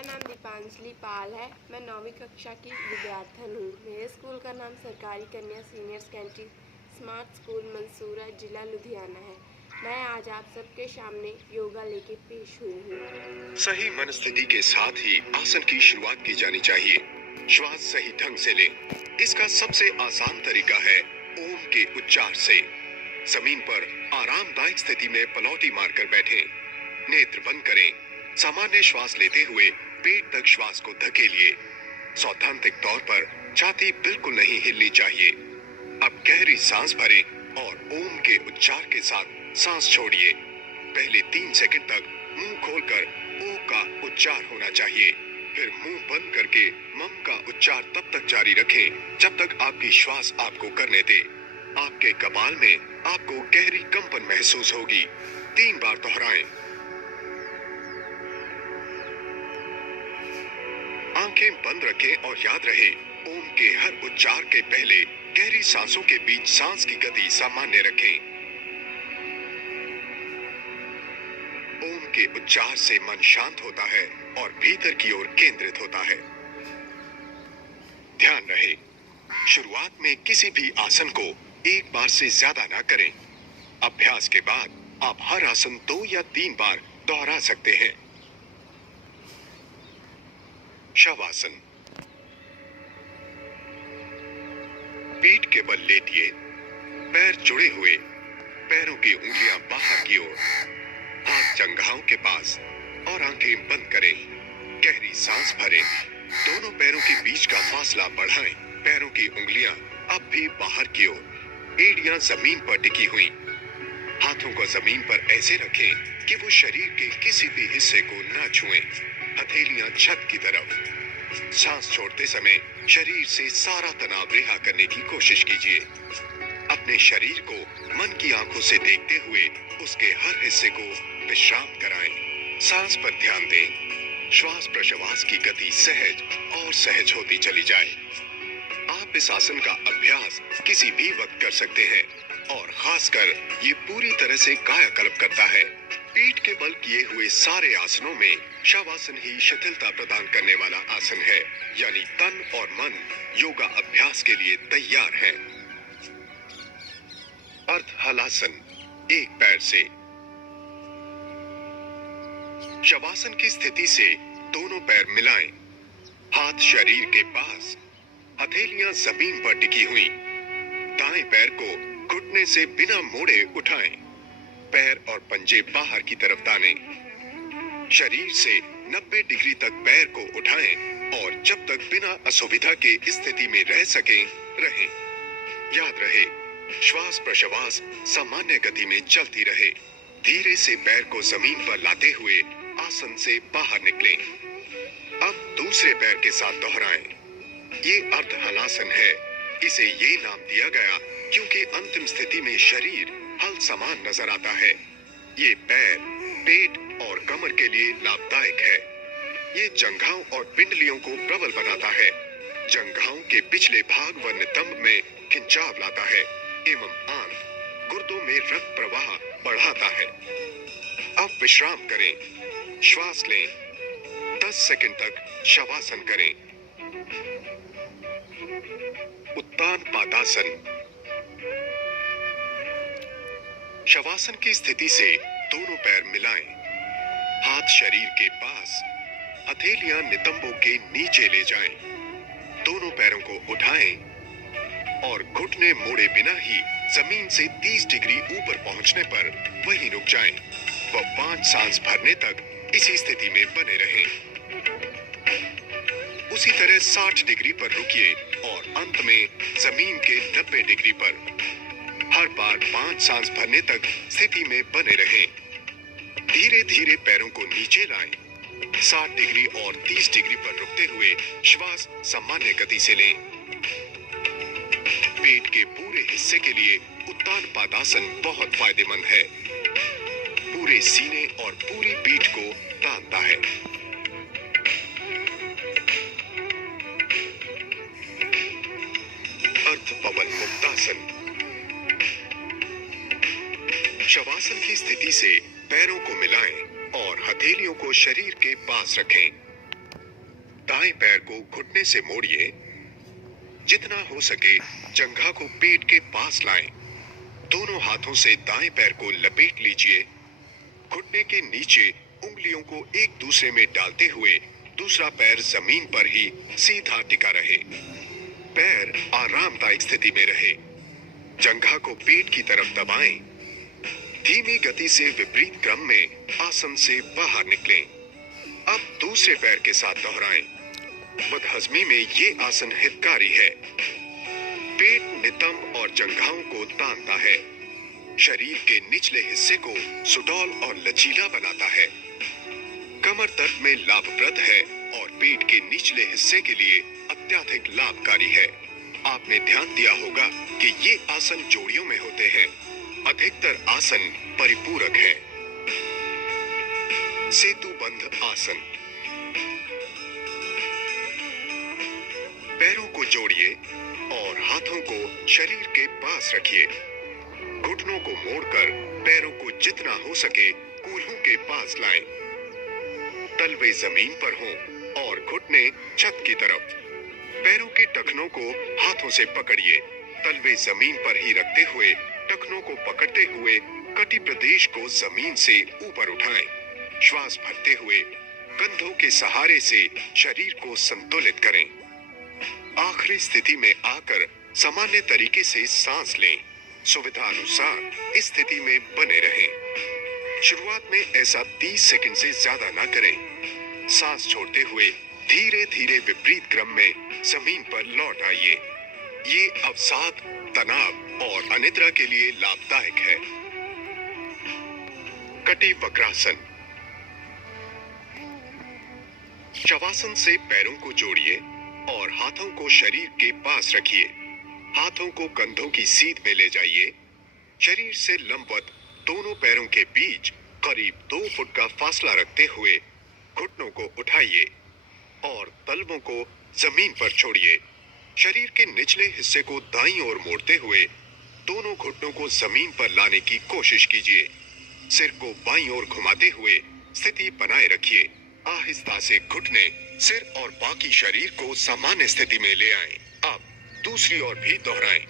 मेरा नाम दीपांजलि पाल है। मैं 9वीं कक्षा की विद्यार्थन हूँ। मेरे स्कूल का नाम सरकारी कन्या senior secondary smart school Mansura, जिला लुधियाना है। मैं आज आप सबके सामने योगा लेके पेश हुई हूँ। सही मनस्थिति के साथ ही आसन की शुरुआत की जानी चाहिए। श्वास सही ढंग से लें। इसका सबसे आसान तरीका है ओम के उच्चार से। जमीन पर आरामदायक स्थिति में पलौटी मारकर बैठें। नेत्र बंद करें। सामान्य श्वास लेते हुए पेट तक श्वास को धकेलिए। सैद्धांतिक तौर पर छाती बिल्कुल नहीं हिलनी चाहिए। अब गहरी सांस भरें और ओम के उच्चार के साथ सांस छोड़िए। पहले 3 सेकंड तक मुंह खोलकर ओ का उच्चार होना चाहिए। फिर मुंह बंद करके मम का उच्चार तब तक जारी रखें जब तक आपकी श्वास आपको करने दे। आपके कपाल में आपको गहरी कंपन महसूस होगी। 3 बार दोहराएं। आंखें बंद रखें और याद रहे, ओम के हर उच्चार के पहले गहरी सांसों के बीच सांस की गति सामान्य रखें। ओम के उच्चार से मन शांत होता है और भीतर की ओर केंद्रित होता है। ध्यान रहे, शुरुआत में किसी भी आसन को एक बार से ज्यादा ना करें। अभ्यास के बाद आप हर आसन 2 या 3 बार दोहरा सकते हैं। शवासन। पीठ के बल लेटिए, पैर जुड़े हुए, पैरों की उंगलियां बाहर की ओर, हाथ जंघाओं के पास और आंखें बंद करें। गहरी सांस भरें। दोनों पैरों के बीच का फासला बढ़ाएं। पैरों की उंगलियां अब भी बाहर की ओर, एड़ियां जमीन पर टिकी हुई। हाथों को जमीन पर ऐसे रखें कि वो शरीर के किसी भी हिस्से को ना छुएं। हथेलियां छत की तरफ। सांस छोड़ते समय शरीर से सारा तनाव रिहा करने की कोशिश कीजिए। अपने शरीर को मन की आंखों से देखते हुए उसके हर हिस्से को विश्राम कराएं। सांस पर ध्यान दें। श्वास प्रश्वास की गति सहज और सहज होती चली जाए। आप इस आसन का अभ्यास किसी भी वक्त कर सकते हैं और खासकर ये पूरी तरह से कायाकल्प करता है। पीठ के बल किए हुए सारे आसनों में शवासन ही शिथिलता प्रदान करने वाला आसन है, यानी तन और मन योगा अभ्यास के लिए तैयार हैं। अर्ध हलासन, एक पैर से। शवासन की स्थिति से दोनों पैर मिलाएं, हाथ शरीर के पास, हथेलियां जमीन पर टिकी हुई। दाएं पैर को घुटने से बिना मोड़े उठाएं। पैर और पंजे बाहर की तरफ तानें। शरीर से 90 डिग्री तक पैर को उठाएं और जब तक बिना असुविधा के स्थिति में रह सकें, रहें। याद रहे, श्वास प्रश्वास सामान्य गति में चलती रहे। धीरे से पैर को जमीन पर लाते हुए आसन से बाहर निकलें। अब दूसरे पैर के साथ दोहराएं। ये अर्ध हलासन है। इसे ये नाम दिया गया क्योंकि अंतिम स्थिति में शरीर हल समान नजर आता है। ये पैर, पेट और कमर के लिए लाभदायक है। ये जंघाओं और पिंडलियों को प्रबल बनाता है। जंघाओं के पिछले भाग व नितंब में खिंचाव लाता है एवं आंत, गुर्दों में रक्त प्रवाह बढ़ाता है। अब विश्राम करें। श्वास लें। 10 सेकंड तक शवासन करें। उत्तान पादासन। शवासन की स्थिति से दोनों पैर मिलाएं, हाथ शरीर के पास, हथेलियां नितंबों के नीचे ले जाएं। दोनों पैरों को उठाएं और घुटने मोड़े बिना ही जमीन से 30 डिग्री ऊपर पहुंचने पर वहीं रुक जाएं व 5 सांस भरने तक इसी स्थिति में बने रहें। उसी तरह 60 डिग्री पर रुकिए और अंत में जमीन के 90 डिग्री पर। हर बार 5 सांस भरने तक स्थिति में बने रहें। धीरे धीरे पैरों को नीचे लाएं। 60 डिग्री और 30 डिग्री पर रुकते हुए श्वास सामान्य गति से लें। पेट के पूरे हिस्से के लिए उत्तान पादासन बहुत फायदेमंद है। पूरे सीने और पूरी पीठ को तानता है। अर्ध पवन मुक्तासन। शवासन की स्थिति से पैरों को मिलाएं और हथेलियों को शरीर के पास रखें। दाएं पैर को घुटने से मोड़िए। जितना हो सके जंघा को पेट के पास लाएं। दोनों हाथों से दाएं पैर को लपेट लीजिए। घुटने के नीचे उंगलियों को एक दूसरे में डालते हुए दूसरा पैर जमीन पर ही सीधा टिका रहे। पैर आरामदायक स्थिति में रहे। जंघा को पेट की तरफ दबाएं। धीमी गति से विपरीत क्रम में आसन से बाहर निकलें। अब दूसरे पैर के साथ दोहराएं। बदहजमी में ये आसन हितकारी है। पेट नितंब और जंघाओं को तानता है। शरीर के निचले हिस्से को सुडौल और लचीला बनाता है। कमर दर्द में लाभप्रद है और पेट के निचले हिस्से के लिए अत्यधिक लाभकारी है। आपने ध्यान दिया होगा कि ये आसन जोड़ियों में होते हैं। अधिकतर आसन परिपूरक है। सेतुबंध आसन। पैरों को जोड़िए और हाथों को शरीर के पास रखिए। घुटनों को मोड़कर पैरों को जितना हो सके कूल्हों के पास लाएं। तलवे जमीन पर हों और घुटने छत की तरफ। पैरों के टखनों को हाथों से पकड़िए। तलवे जमीन पर ही रखते हुए टखनों को पकड़ते हुए कटी प्रदेश को जमीन से ऊपर उठाएं। श्वास भरते हुए कंधों के सहारे से शरीर को संतुलित करें। आखिरी स्थिति में आकर सामान्य तरीके से सांस लें। सुविधा अनुसार इस स्थिति में बने रहें। शुरुआत में ऐसा 30 सेकंड से ज्यादा ना करें। सांस छोड़ते हुए धीरे धीरे विपरीत क्रम में जमीन पर लौट आइए। ये अवसाद, तनाव और अनिद्रा के लिए लाभदायक है। कटी वक्रासन। शवासन से पैरों को जोड़िए और हाथों को शरीर के पास रखिए। हाथों को कंधों की सीध में ले जाइए। शरीर से लंबवत दोनों पैरों के बीच करीब 2 फुट का फासला रखते हुए घुटनों को उठाइए और तलवों को जमीन पर छोड़िए। शरीर के निचले हिस्से को दाईं ओर मोड़ते हुए दोनों घुटनों को जमीन पर लाने की कोशिश कीजिए। सिर को बाईं ओर घुमाते हुए स्थिति बनाए रखिए। आहिस्ता से घुटने, सिर और बाकी शरीर को सामान्य स्थिति में ले आएं। अब दूसरी ओर भी दोहराएं।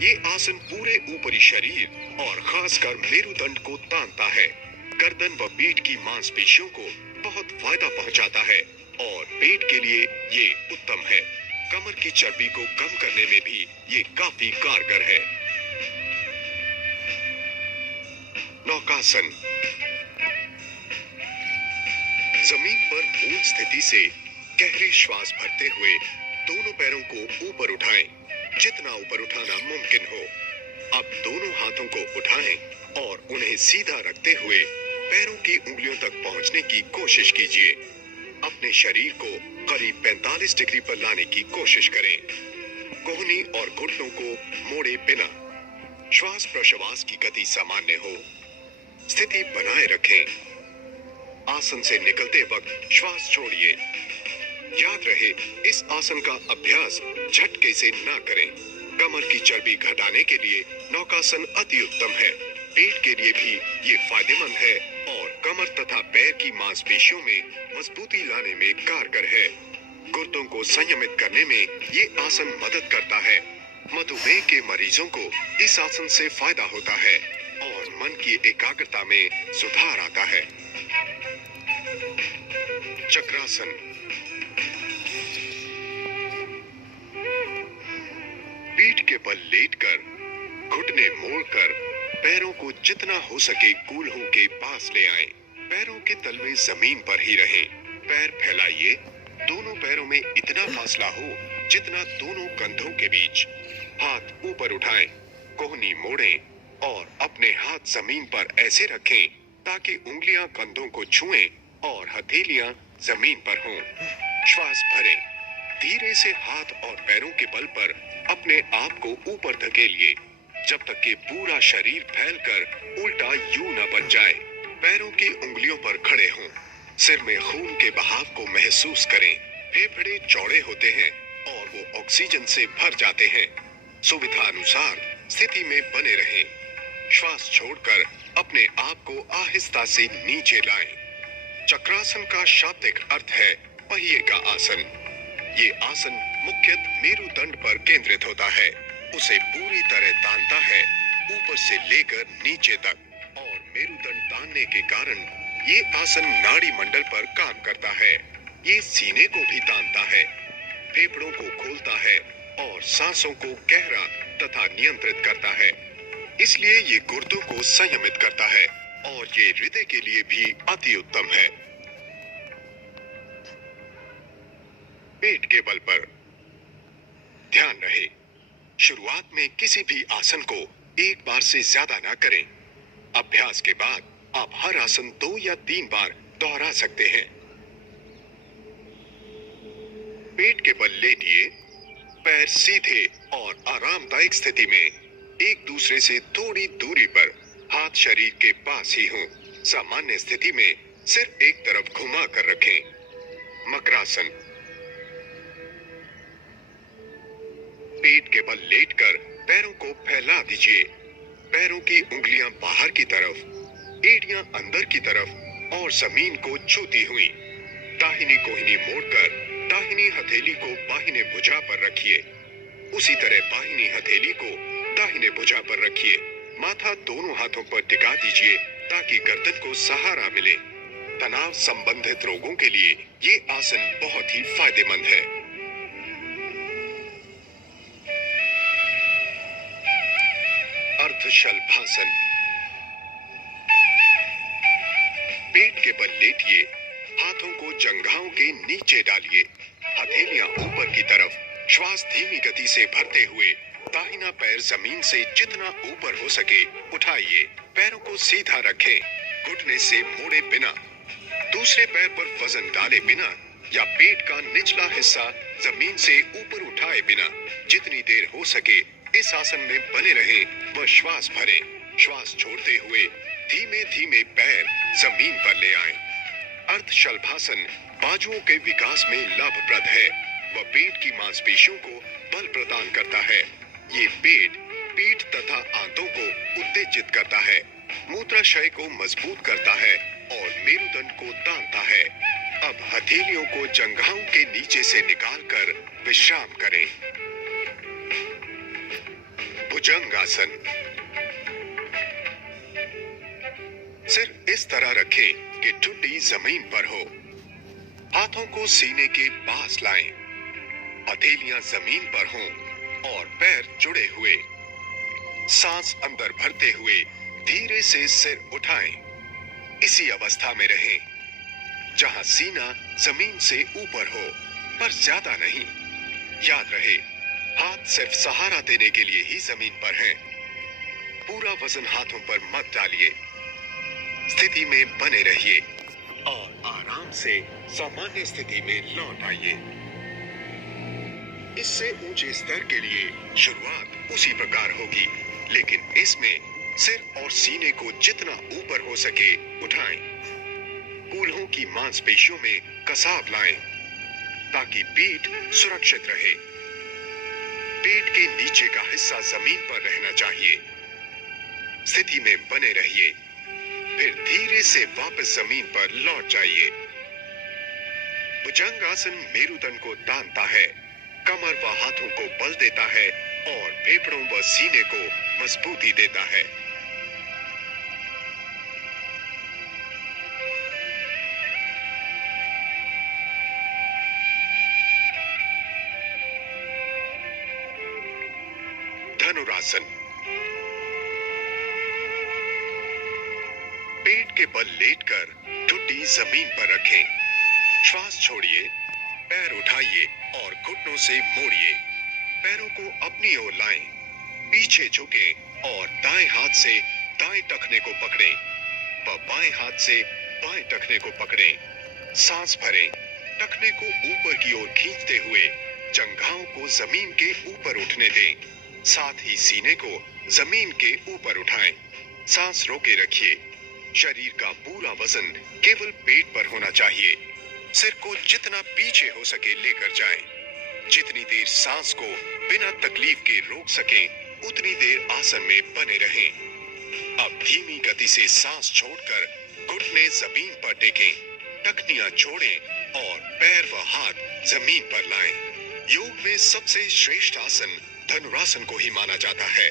ये आसन पूरे ऊपरी शरीर और खासकर मेरुदंड को तानता है। गर्दन व पीठ की मांसपेशियों को बहुत फायदा पहुंचाता है और पेट के लिए ये उत्तम है। कमर की चर्बी को कम करने में भी ये काफी कारगर है। नौकासन। जमीन पर मूल स्थिति से गहरी श्वास भरते हुए दोनों पैरों को ऊपर उठाएं, जितना ऊपर उठाना मुमकिन हो। अब दोनों हाथों को उठाएं और उन्हें सीधा रखते हुए पैरों की उंगलियों तक पहुंचने की कोशिश कीजिए। अपने शरीर को करीब 45 डिग्री पर लाने की कोशिश करें। कोहनी और घुटनों को मोड़े बिना। श्वास प्रश्वास की गति सामान्य हो। स्थिति बनाए रखें। आसन से निकलते वक्त श्वास छोड़िए। याद रहे, इस आसन का अभ्यास झटके से ना करें। कमर की चर्बी घटाने के लिए नौकासन अति उत्तम है। पेट के लिए भी ये फायदेमंद है और कमर तथा पैर की मांसपेशियों में मजबूती लाने में कारगर है। गुर्दों को संयमित करने में ये आसन मदद करता है। मधुमेह के मरीजों को इस आसन से फायदा होता है और मन की एकाग्रता में सुधार आता है। चक्रासन। पीठ के बल लेटकर, घुटने मोड़कर पैरों को जितना हो सके कूल्हों के पास ले आएं। पैरों के तलवे जमीन पर ही रहें। पैर फैलाइए। दोनों पैरों में इतना फासला हो जितना दोनों कंधों के बीच। हाथ ऊपर उठाएं, कोहनी मोड़ें और अपने हाथ जमीन पर ऐसे रखें ताकि उंगलियां कंधों को छुएं और हथेलियां जमीन पर हों। श्वास भरें। धीरे से हाथ और पैरों के बल पर अपने आप को ऊपर धकेलिए जब तक कि पूरा शरीर फैलकर उल्टा यू न बन जाए। पैरों की उंगलियों पर खड़े हों। सिर में खून के बहाव को महसूस करें। फेफड़े चौड़े होते हैं और वो ऑक्सीजन से भर जाते हैं। सुविधा अनुसार स्थिति में बने रहें। श्वास छोड़कर अपने आप को आहिस्ता से नीचे लाएं। चक्रासन का शाब्दिक अर्थ है पहिए का आसन। ये आसन मुख्यतः मेरुदंड पर केंद्रित होता है, उसे पूरी तरह तानता है, ऊपर से लेकर नीचे तक। और मेरुदंड तानने के कारण ये आसन नाड़ी मंडल पर काम करता है। ये सीने को भी तानता है, फेफड़ों को खोलता है और सांसों को गहरा तथा नियंत्रित करता है। इसलिए ये गुर्दों को संयमित करता है और ये हृदय के लिए भी अति उत्तम है। पेट के बल पर ध्यान रहे, शुरुआत में किसी भी आसन को एक बार से ज्यादा ना करें। अभ्यास के बाद आप हर आसन 2 या 3 बार दोहरा सकते हैं। पेट के बल लेटिए, पैर सीधे और आरामदायक स्थिति में एक दूसरे से थोड़ी दूरी पर, हाथ शरीर के पास ही हों। सामान्य स्थिति में सिर्फ एक तरफ घुमा कर रखें। मकरासन। पेट के बल लेटकर पैरों को फैला दीजिए। पैरों की उंगलियां बाहर की तरफ, एड़ियां अंदर की तरफ और जमीन को छूती हुई। दाहिनी कोहनी मोड़कर दाहिनी हथेली को बाहिने भुजा पर रखिए। उसी तरह बाहिनी हथेली को दाहिने भुजा पर रखिए। माथा दोनों हाथों पर टिका दीजिए ताकि गर्दन को सहारा मिले। तनाव संबंधित रोगों के लिए ये आसन बहुत ही फायदेमंद है। अर्धशलभासन। पेट के बल लेटिए, हाथों को जंघाओं के नीचे डालिए, हथेलियां ऊपर की तरफ, श्वास धीमी गति से भरते हुए दाहिना पैर जमीन से जितना ऊपर हो सके उठाइए। पैरों को सीधा रखें, घुटने से मोड़े बिना, दूसरे पैर पर वजन डाले बिना या पेट का निचला हिस्सा जमीन से ऊपर उठाए बिना जितनी देर हो सके इस आसन में बने रहें व श्वास भरें। श्वास छोड़ते हुए धीमे धीमे पैर जमीन पर ले आएं। अर्धशलभासन बाजुओं के विकास में लाभप्रद है व पेट की मांसपेशियों को बल प्रदान करता है। ये पेट, पीठ तथा आंतों को उत्तेजित करता है, मूत्राशय को मजबूत करता है और मेरुदंड को तानता है। अब हथेलियों को जंघाओं के नीचे से निकालकर विश्राम करें। भुजंगासन। सिर इस तरह रखें कि ठुड्डी जमीन पर हो। हाथों को सीने के पास लाएं, हथेलियां जमीन पर हों और पैर जुड़े हुए। सांस अंदर भरते हुए धीरे से सिर उठाएं। इसी अवस्था में रहें जहां सीना जमीन से ऊपर हो, पर ज्यादा नहीं। याद रहे, हाथ सिर्फ सहारा देने के लिए ही जमीन पर हैं। पूरा वजन हाथों पर मत डालिए। स्थिति में बने रहिए और आराम से सामान्य स्थिति में लौट आइए। इससे ऊंचे स्तर के लिए शुरुआत उसी प्रकार होगी, लेकिन इसमें सिर और सीने को जितना ऊपर हो सके उठाएं। कूल्हों की मांसपेशियों में कसाव लाएं ताकि पीठ सुरक्षित रहे। पेट के नीचे का हिस्सा जमीन पर रहना चाहिए। स्थिति में बने रहिए, फिर धीरे से वापस जमीन पर लौट जाइए। भुजंगासन मेरुदंड को तानता है, कमर व हाथों को बल देता है और फेफड़ों व सीने को मजबूती देता है। धनुरासन। पेट के बल लेटकर ठुड्डी जमीन पर रखें। श्वास छोड़िए, पैर उठाइए और घुटनों से मोड़िए। पैरों को अपनी ओर लाएं, पीछे झुकें और दाएं हाथ से दाएं टखने को पकड़ें व बाएं हाथ से बाएं टखने को पकड़ें। सांस भरें, टखने को ऊपर की ओर खींचते हुए जंघाओं को जमीन के ऊपर उठने दें। साथ ही सीने को जमीन के ऊपर उठाएं। सांस रोके रखिए। शरीर का पूरा वजन केवल पेट पर होना चाहिए। सिर को जितना पीछे हो सके लेकर जाएं। जितनी देर सांस को बिना तकलीफ के रोक सकें, उतनी देर आसन में बने रहें। अब धीमी गति से सांस छोड़कर घुटने जमीन पर टेकें, टखनियां जोड़ें और पैर व हाथ जमीन पर लाएं। योग में सबसे श्रेष्ठ आसन धनुरासन को ही माना जाता है।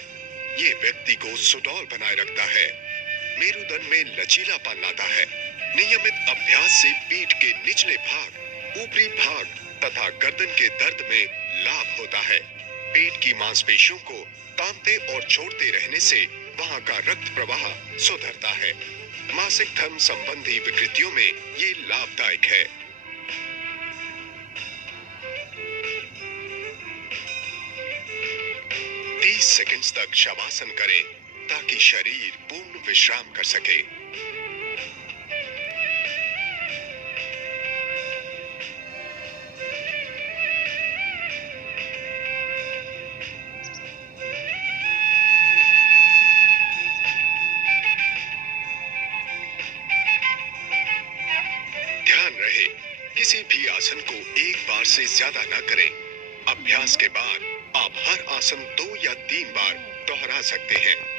ये व्यक्ति को सुडौल बनाए रखता है, मेरुदंड में लचीलापन लाता है। नियमित अभ्यास से पीठ के निचले भाग, ऊपरी भाग तथा गर्दन के दर्द में लाभ होता है। पेट की मांसपेशियों को तामते और छोड़ते रहने से वहां का रक्त प्रवाह सुधरता है। मासिक धर्म संबंधी विकृतियों में ये लाभदायक है। सेकंड्स तक शवासन करें ताकि शरीर पूर्ण विश्राम कर सके। ध्यान रहे, किसी भी आसन को एक बार से ज्यादा न करें। अभ्यास के बाद आप हर आसन 2 या 3 बार दोहरा सकते हैं।